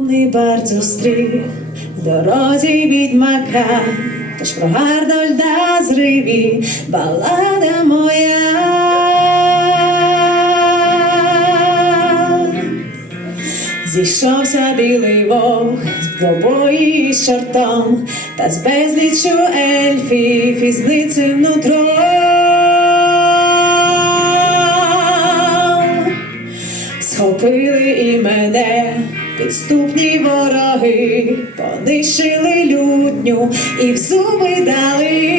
Не бар зустрів в дорозі відьмака, тож про Гардольда зриві балада моя. Зійшовся білий вовк в двобої з чортом, та з безліччю ельфів із лицем нутром. Схопили і мене підступні вороги, понищили лютню і в зуби дали.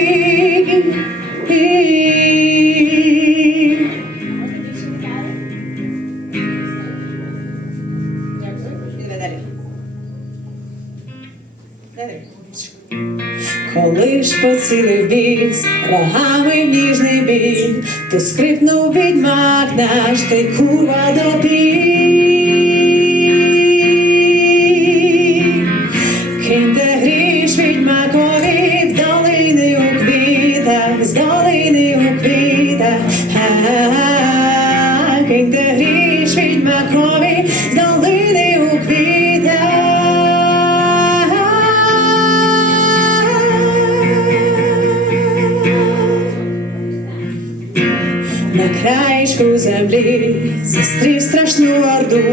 Коли ж поцілив віз рогами в ніжний бій, то скрипнув відьмак наш, й курва. Киньте краєчку землі зустрів страшну орду,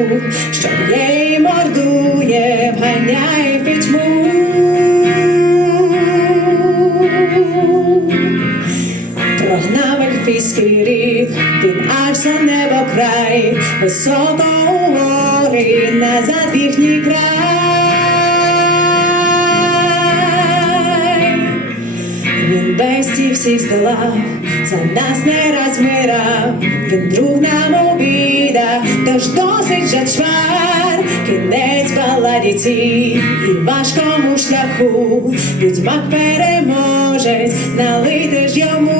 що б'є і мордує, вганяє пітьму. Прогнав ельфійський рід, він аж за небо край, високо у гори, назад в їхній край. Він бесті всіх здолав, за нас не розмирав, же чвар, кінець баладі цій і важкому шляху, відьмак переможець, налийте ж йому.